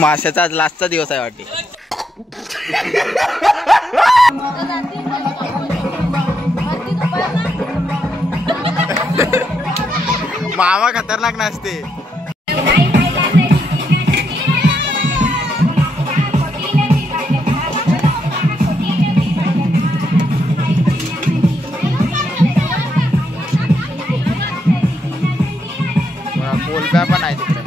माशाचा आज लास्टचा दिवस आहे वाटते. मामा खतरनाक नसते. कोलब्या पण आहे तिकडे.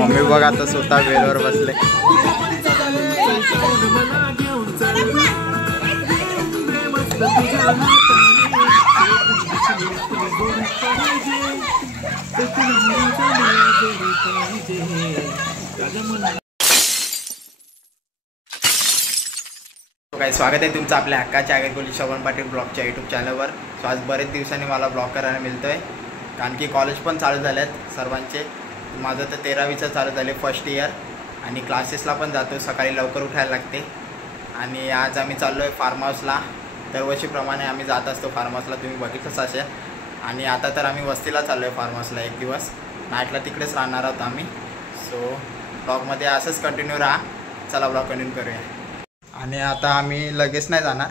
मम्मी बघ आता स्वतः वेळेवर बसले. काय स्वागत आहे तुमचं आपल्या हक्काच्या आगरकोली शोभन पाटील ब्लॉगच्या यूट्यूब चॅनलवर. सो आज बरेच दिवसांनी मला ब्लॉग करायला मिळतोय कारण की कॉलेज पण चालू झाले आहेत सर्वांचे. माझं तर 13वीचं चालू झाले फर्स्ट इयर आणि क्लासेसला पण जातो. सकाळी लवकर उठायला लागते आणि आज आम्ही चाललो आहे फार्म हाऊसला. दरवर्षीप्रमाणे आम्ही जात असतो फार्म हाऊसला, तुम्ही बघितलंच असेल. आणि आता तर आम्ही वस्तीला चाललो आहे फार्म हाऊसला. एक दिवस नाईटला तिकडेच राहणार आहोत आम्ही. सो ब्लॉगमध्ये असंच कंटिन्यू राहा. चला ब्लॉग कंटिन्यू करूया. आणि आता आम्ही लगेच नाही जाणार,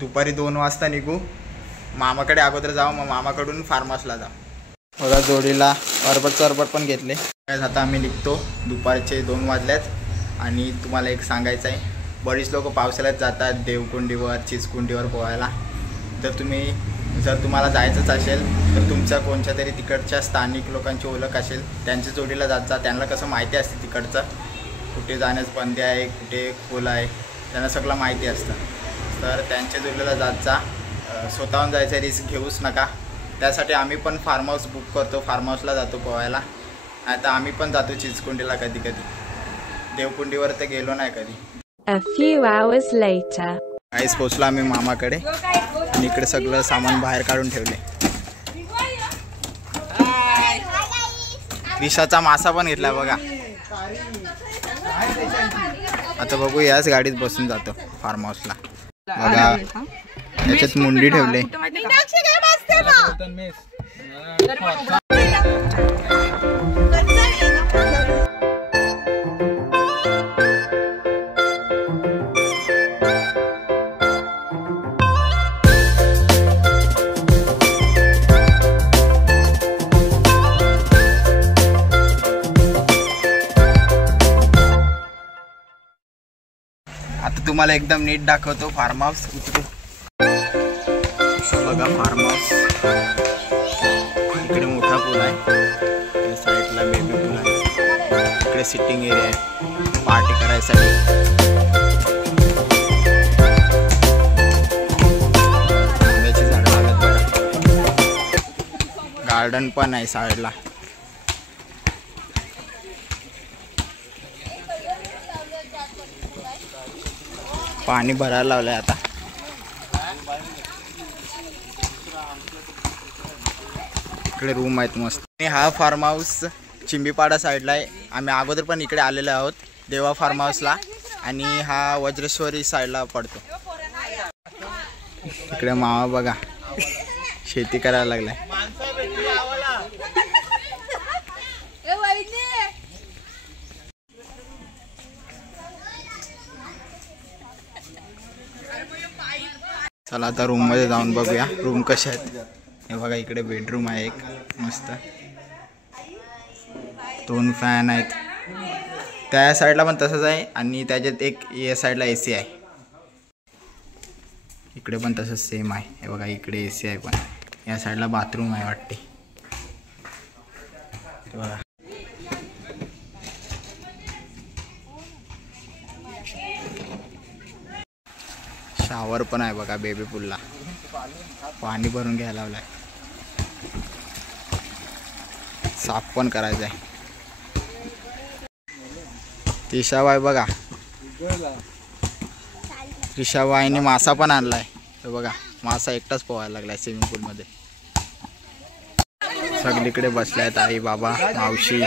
दुपारी 2 वाजता निघू. मामाकडे अगोदर जाऊ, मग मामाकडून फार्म हाऊसला जाऊ. बघा जोडीला अरबट पण घेतले. आता आम्ही निघतो. दुपारचे 2 वाजल्यात आणि तुम्हाला एक सांगायचं आहे, बरीच लोक पावसाळ्यात जातात देवकुंडीवर चिचकुंडीवर पोहायला. जर तुम्हाला जायचंच असेल तर तुमच्या कोणत्या तरी तिकडच्या स्थानिक लोकांची ओळख असेल त्यांच्या जोडीला जात जा. त्यांना कसं माहिती असते तिकडचं कुठे जाण्यास बंदी आहे, कुठे खोल आहे, त्यांना सगळं माहिती असतं. तर त्यांच्या जोडीला जात जा. स्वतःहून जायचं रिस्क घेऊच नका. त्यासाठी आम्ही पण फार्म हाऊस बुक करतो, फार्म हाऊसला जातो पोहायला. आता आम्ही पण जातो चिचकुंडीला कधी कधी. देवकुंडीवर तर गेलो नाही कधी. A few hours later. काहीच पोचलो आम्ही मामाकडे आणि इकडे सगळं सामान बाहेर काढून ठेवले. विषाचा मासा पण घेतला बघा. आता बघू याच गाडीत बसून जातो फार्म हाऊसला. बघा याच्यात मुंडी ठेवले. आता तुम्हाला एकदम नीट दाखवतो फार्म हाऊस. बघा फार्म हाऊस. इकडे मोठा पूल आहे, त्या साईडला बेबी पूल आहे. इकडे सिटिंग एरिया आहे पार्टी करायसाठी. आंब्याची झाडं लागत बघा. गार्डन पण आहे साईडला. पाणी भरायला लावलंय आता. इकडे रूम आहेत मस्त. हा फार्म हाऊस चिंबीपाडा साईडला आहे. आम्ही अगोदर पण इकडे आलेलो आहोत देवा फार्म हाऊसला. आणि हा वज्रेश्वरी साईडला पडतो. इकडे मामा बघा शेती करायला लागलाय. चला आता रूम मध्ये जाऊन बघूया रूम कशा आहेत. हे बघा इकडे बेडरूम आहे एक मस्त. 2 फॅन आहेत. त्या साईडला पण तसंच आहे आणि त्याच्यात एक या साईडला AC आहे. इकडे पण तसंच सेम आहे. हे बघा इकडे AC आहे पण या साईडला बाथरूम आहे वाटते. बघा शावर पण आहे बघा. बेबी पूलला पाणी भरून घ्यायला लावलंय. साफ पण करायचं आहे. तिशाबाई बघा. तिशाबाईने मासा पण आणलाय. तो बघा मासा एकटाच पोहायला लागलाय स्विमिंग पूल मध्ये. सगळीकडे बसल्यात आई बाबा मावशी.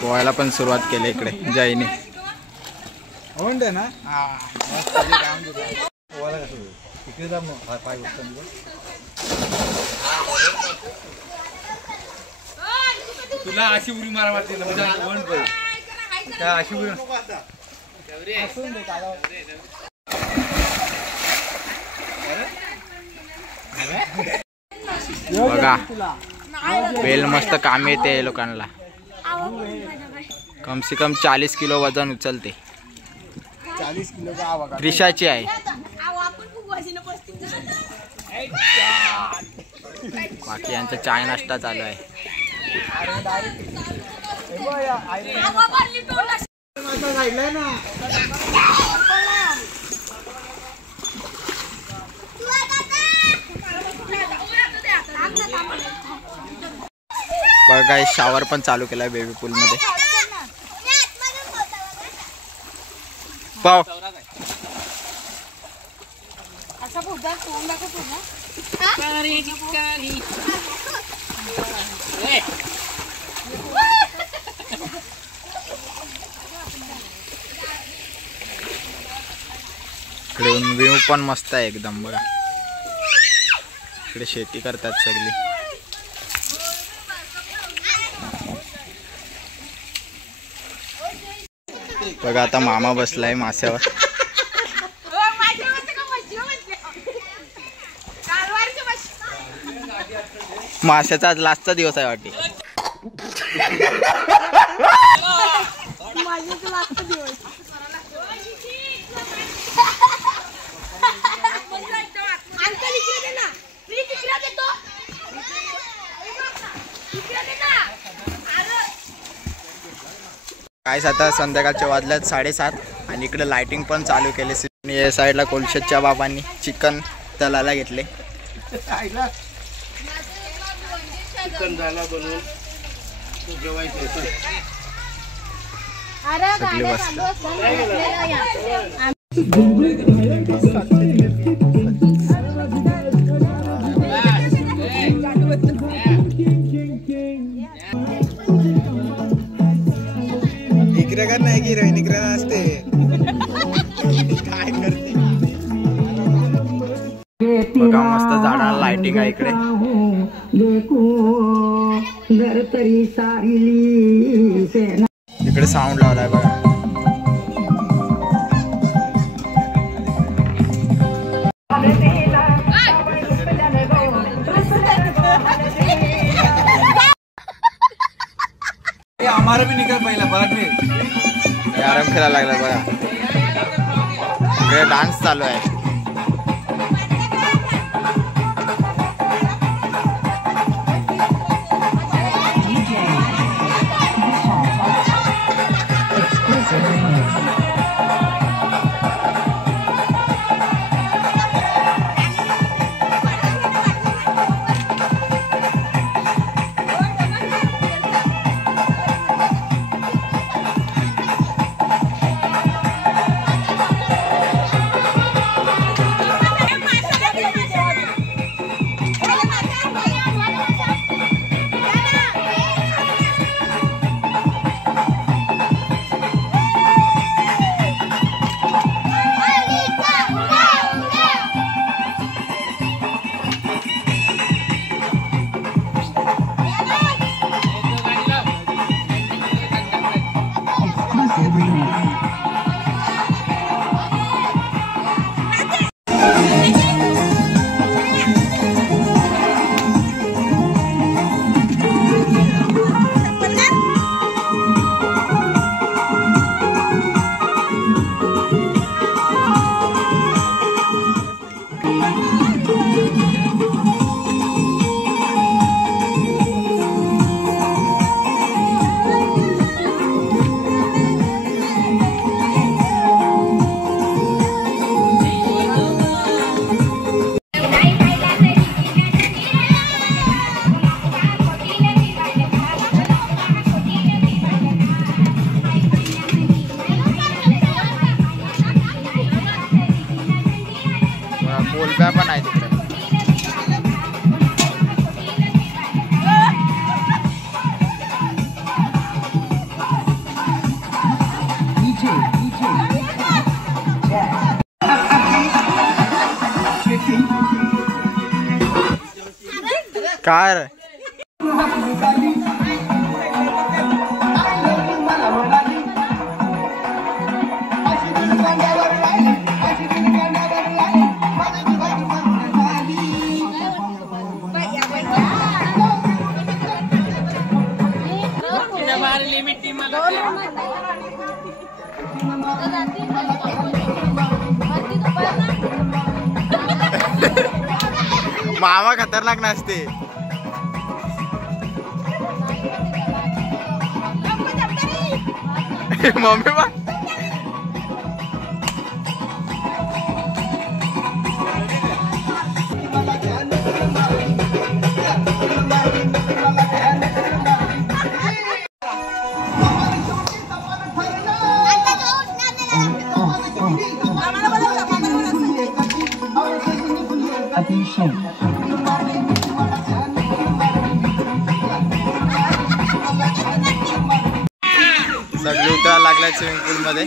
पोहायला पण सुरुवात केली इकडे जयने. ना तुला अशी उडी मारा वाटते ना म्हणजे अशी उडी बघा बेल मस्त काम येते लोकांना. कम से कम 40 किलो वजन उचलते. 40 किलो का रिशाची आहे. बाकी यांचा चाय नाश्ता चालू आहे. बघा काय शावर पण चालू केलाय बेबी पूल मध्ये. पाव इकडे व्ह्यू पण मस्त आहे एकदम. बघा इकडे शेती करतात सगळी. बघा आता मामा बसलाय माश्यावर. माशाचा आज लास्टचा दिवस आहे वाटते. काय आता संध्याकाळच्या वाजल्यात 7:30 आणि इकडे लाइटिंग पण चालू केली. या साईडला कोलशेटच्या बाबांनी चिकन तलाला घेतले. चिकन झाला बनवून सगळी बसतात. इकडे कर नाही की रोहिणी इकडे असते काय करते. बघा मस्त झाडाला लाइटिंग आहे इकडे. इकडे साऊंड लावलाय बघा. हमारा भी निकल पहिला बाद में आराम खेळायला लागला बघा. इकडे डान्स चालू आहे. काय रे? मामा खतरनाक नसते. मम्मी बा सगळे उतरायला लागलाय स्विमिंग पूल मध्ये.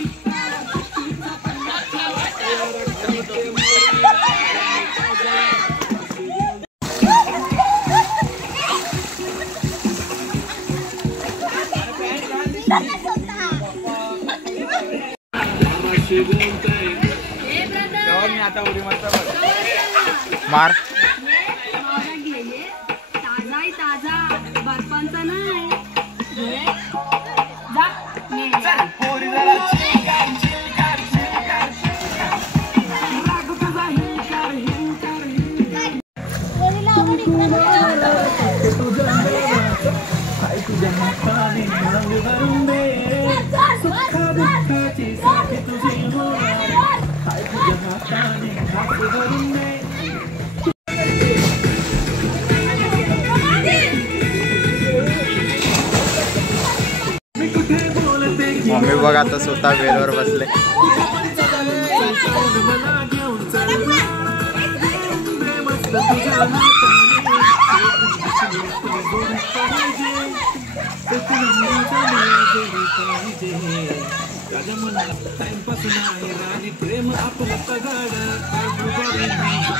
मार मम्मी बघ आता स्वतः वेलवर बसले. प्रेम आपलं तगाड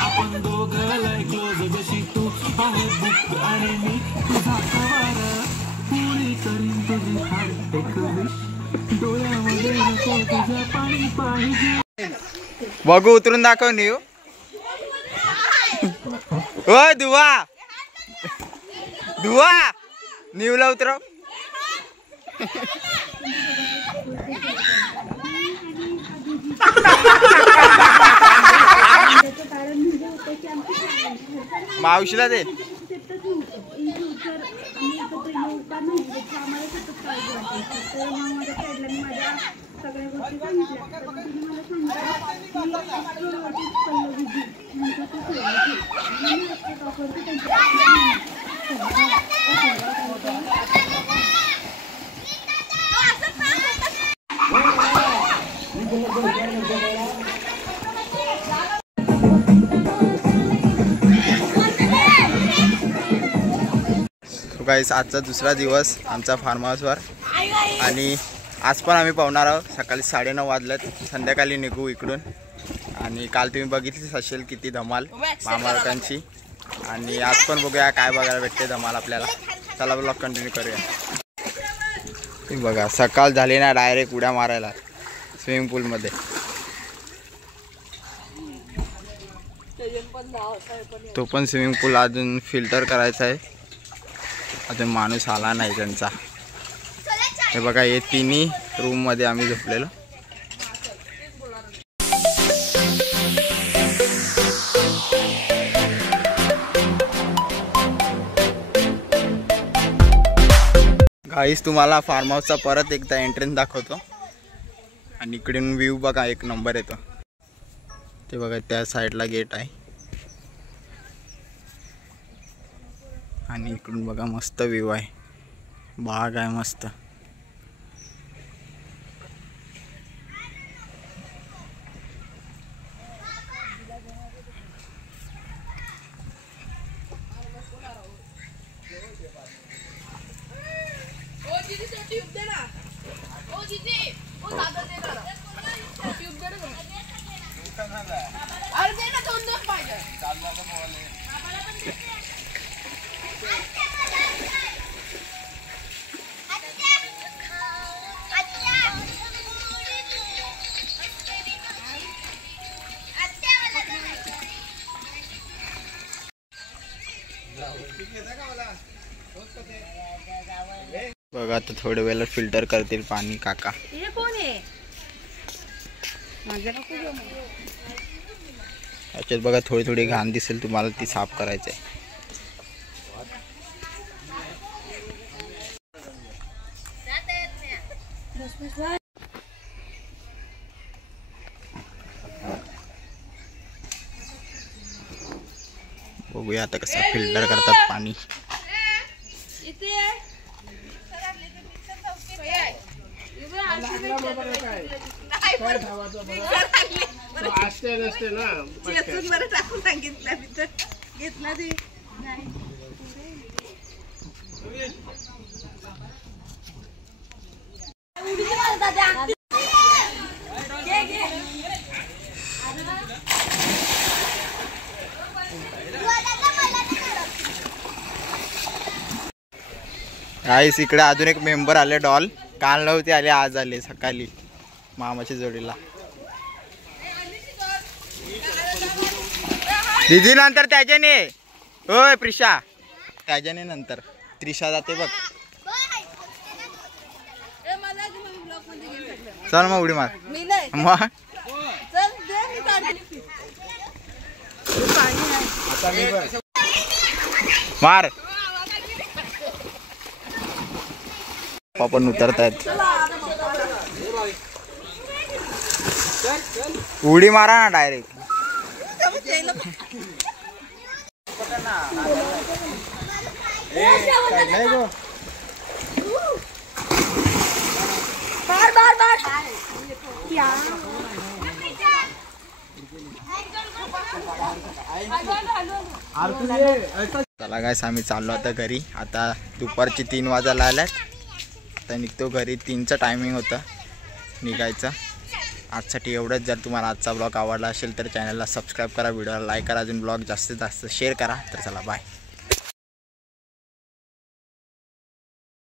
आपण दोघाला क्लोज जशी तू आहे बुक आणि मी तुझा कवारा पुरी करीन तुझी हात एक विश डोळ्यामध्ये नको तुझं पाणी पाहिजे. बघू उतरून दाखव न्यू. ओ दुवा दुवा न्यूला उतरव. मावशीला दे. गाईस आजचा दुसरा दिवस आमचा फार्म हाऊसवर आणि आज पण आम्ही पाहणार आहोत. सकाळी 9:30 वाजलेत. संध्याकाळी निघू इकडून. आणि काल तुम्ही बघितलीच असेल किती धमाल मामाकांची. आणि आज पण बघूया काय बघायला भेटते धमाल आपल्याला. चला ब्लॉग कंटिन्यू करूया. बघा सकाळ झाली ना डायरेक्ट उड्या मारायला स्विमिंग पूलमध्ये. तो पण स्विमिंग पूल अजून फिल्टर करायचा आहे. अजून माणूस आला नाही त्यांचा. हे बघा हे तिन्ही रूम मध्ये आम्ही झोपलेलो. गाईस तुम्हाला फार्म हाऊसचा परत एकदा एंट्रन्स दाखवतो. आणि इकडून व्ह्यू बघा एक नंबर येतो. ते बघा त्या साईडला गेट आहे. आणि इकडून बघा मस्त व्ह्यू आहे. बाग आहे मस्त. बघा आता थोड्या वेळेला फिल्टर करतील पाणी काका. याच्यात बघा थोडी थोडी घाण दिसेल तुम्हाला, ती साफ करायची आहे. बघूया आता कसं फिल्टर करतात पाणी. गाईस इकडे अजून एक मेंबर आले डॉल. काल नव्हते आले, आज आले सकाळी मामाच्या जोडीला. दिदी नंतर त्याच्याने, होय प्रिशा त्याच्याने नंतर त्रिशा जाते बघ. चल मग उडी मार. मग मार. पण उतरतायत. उडी मारा ना डायरेक्ट. चला गाइस आम्ही चाललो आता घरी. आता दुपारची 3 वाजायला आल्यात. आता निघतो घरी. 3चं टायमिंग होतं निघायचं. आजसाठी एवढंच. जर तुम्हाला आजचा ब्लॉग आवडला असेल तर चॅनलला सबस्क्राईब करा, व्हिडिओला लाईक करा, अजून ब्लॉग जास्तीत जास्त शेअर करा. तर चला बाय.